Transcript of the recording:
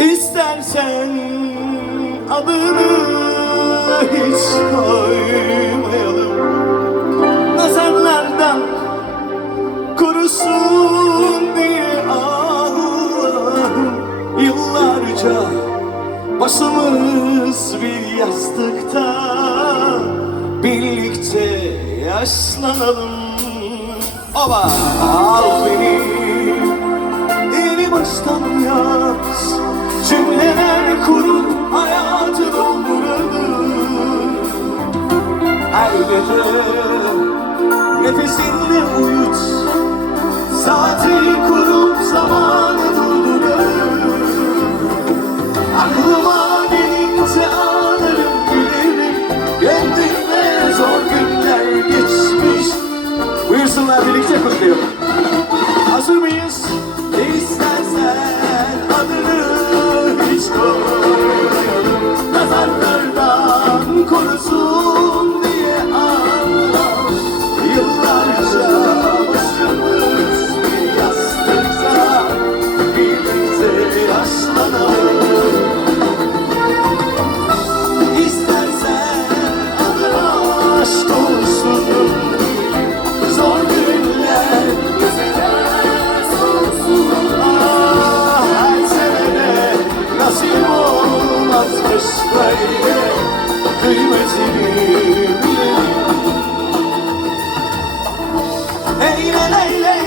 İstersen adını hiç koymayalım. Nazarlardan korusun diye Allah'ım. Yıllarca başımız bir yastıkta. Birlikte yaşlanalım. Oba al beni Kurup hayatı dolduralım. Her gece nefesinle uyut Saati kurup zamanı durduralım Aklıma gelince ağlarım gülerim Kendime zor günler geçmiş. Buyursunlar birlikte kutlayalım Nazarlardan korusun esmerine Hey, hey, hey, leyle